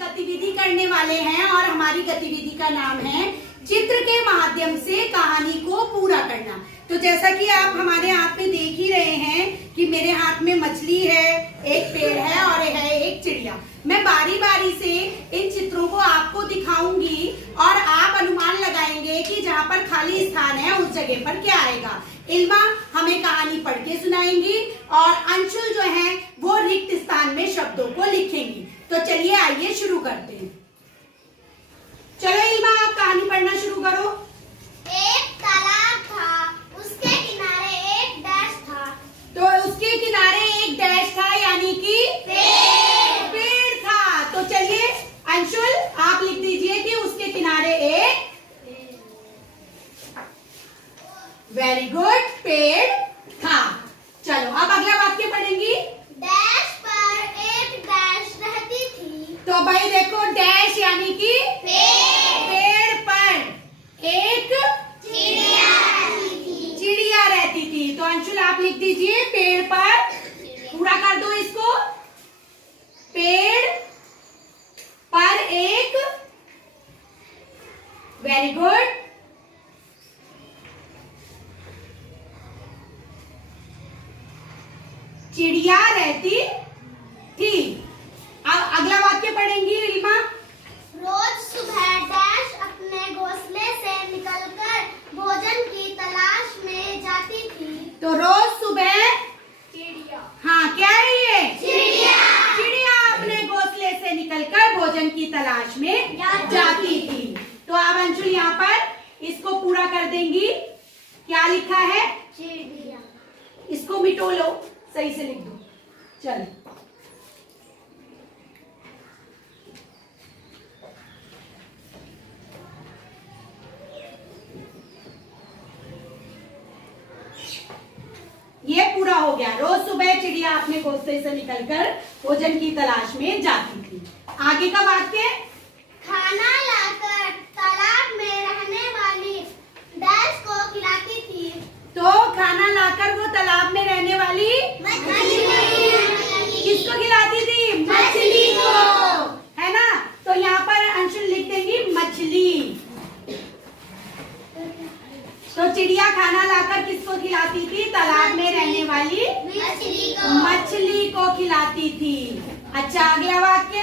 गतिविधि करने वाले हैं और हमारी गतिविधि का नाम है चित्र के माध्यम से कहानी को पूरा करना। तो जैसा कि आप हमारे हाथ में देख ही रहे हैं कि मेरे हाथ में मछली है, एक पेड़ है और है एक चिड़िया। मैं बारी बारी से इन चित्रों को आपको दिखाऊंगी और आप अनुमान लगाएंगे कि जहाँ पर खाली स्थान है उस जगह पर क्या आएगा। इल्मा हमें कहानी पढ़ के सुनाएंगी और अंशुल जो है वो रिक्त स्थान में शब्दों को लिखेंगी। तो चलिए आइए शुरू करते हैं। चलो इल्मा आप कहानी पढ़ना शुरू करो। एक तालाब था, उसके किनारे एक डैश था। तो उसके किनारे एक डैश था यानी कि पेड़ था। तो चलिए अंशुल आप लिख दीजिए कि उसके किनारे एक वेरी गुड पेड़ था। चलो अब अगला वाक्य पढ़ेंगी। डैश पर एक डैश रहती थी। तो भाई देखो डैश यानी कि पेड़ पर एक चिड़िया रहती थी। तो अंशुल आप लिख दीजिए पेड़ पर, पूरा कर दो इसको। पेड़ पर एक वेरी गुड चिड़िया रहती थी। अब अगला वाक्य पढ़ेंगी इल्मा। रोज सुबह डैश अपने घोंसले से निकलकर भोजन की तलाश में जाती थी। तो रोज सुबह चिड़िया, हाँ क्या है ये? चिड़िया। चिड़िया अपने घोंसले से निकलकर भोजन की तलाश में जाती थी। तो आप अंशुल यहाँ पर इसको पूरा कर देंगी। क्या लिखा है? चिड़िया। इसको मिटो लो, सही से लिख दो। चल ये पूरा हो गया। रोज सुबह चिड़िया अपने घोंसले से निकलकर भोजन की तलाश में जाती थी। आगे का वाक्य। खाना लाकर तालाब में रहने वाली डैश को खिलाती थी। तो खाना लाकर वो तालाब में रहने वाली किसको खिलाती थी? मछली को, है ना? तो यहाँ पर अंशुल लिख देंगी मछली। तो चिड़िया खाना लाकर किसको खिलाती थी? तालाब में रहने वाली मछली को खिलाती थी। अच्छा अगला वाक्य।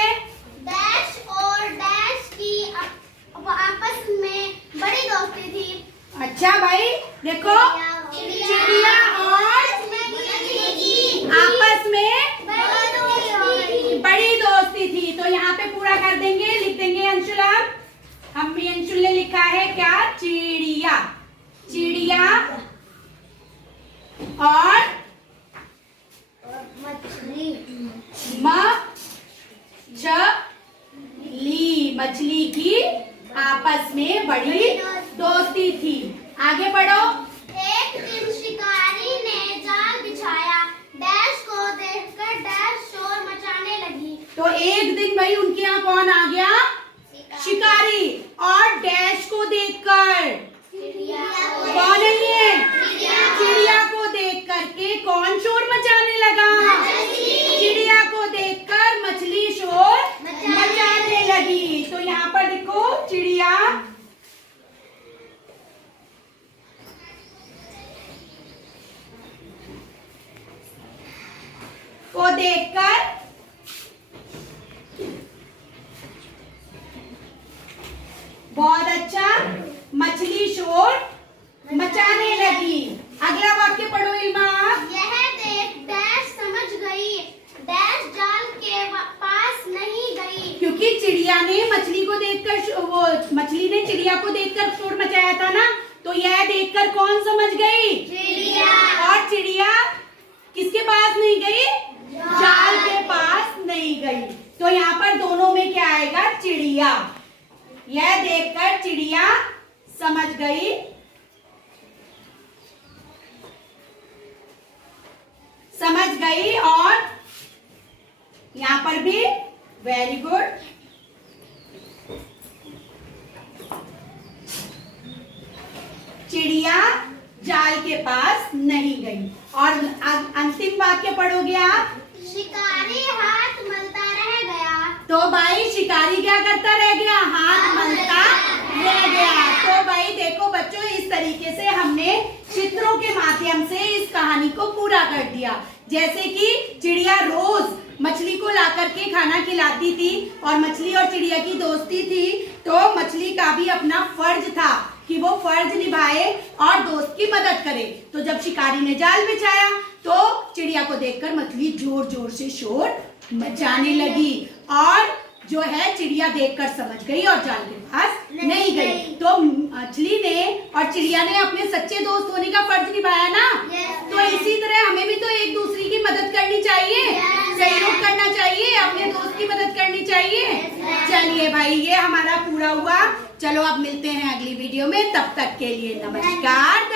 डैश और डैश की आपस में बड़ी दोस्ती थी। अच्छा भाई देखो, चिड़िया और आपस में बड़ी दोस्ती थी। तो यहाँ पे पूरा कर देंगे, लिख देंगे अंशुल। हम भी अंशुल ने लिखा है क्या? चिड़िया, चिड़िया और मछली की आपस में बड़ी दोस्ती थी। आगे बढ़ो। एक दिन शिकारी ने जाल बिछाया। डैश को देखकर डैश शोर मचाने लगी। तो एक दिन भाई उनके यहाँ कौन आ गया? शिकारी। और डैश को देखकर कौन है ये? चिड़िया को देख करके कौन शोर मचाने लगा? चिड़िया को देखकर मछली शोर मचाने लगी। तो यहाँ पर देखो चिड़िया को देखकर बहुत अच्छा मछली शोर मचाने लगी। अगला वाक्य पढ़ो इल्मा। यह देख डैश समझ गई डैश जाल के पास नहीं गई। क्योंकि चिड़िया ने मछली को देखकर, वो मछली ने चिड़िया को देखकर शोर मचाया था ना, तो यह देखकर कौन समझ गई? चिड़िया। और चिड़िया किसके पास नहीं गई? जाल के पास नहीं गई। तो यहाँ पर दोनों में क्या आएगा? चिड़िया। यह देखकर चिड़िया समझ गई और यहाँ पर भी वेरी गुड चिड़िया जाल के पास नहीं गई। और अंतिम वाक्य पढ़ोगे आप। शिकारी हाथ मलता रह गया। तो भाई शिकारी क्या करता रह गया, हाथ मलता रह गया। तो भाई देखो बच्चों, इस तरीके से हमने चित्रों के माध्यम से इस कहानी को पूरा कर दिया। जैसे कि चिड़िया रोज मछली को ला करके खाना खिलाती थी और मछली और चिड़िया की दोस्ती थी, तो मछली का भी अपना फर्ज था कि वो फर्ज निभाए और दोस्त की मदद करे। तो जब शिकारी ने जाल बिछाया तो चिड़िया को देखकर मछली जोर जोर से शोर मचाने लगी और जो है चिड़िया देखकर समझ गई और जाल के पास नहीं गई। तो मछली ने और चिड़िया ने अपने सच्चे दोस्त होने का फर्ज निभाया ना। तो इसी तरह हमें भी तो एक दूसरे की मदद करनी चाहिए, सहयोग करना चाहिए, अपने दोस्त की मदद करनी चाहिए। चलिए भाई, ये हमारा पूरा हुआ। चलो अब मिलते हैं अगली वीडियो में, तब तक के लिए नमस्कार।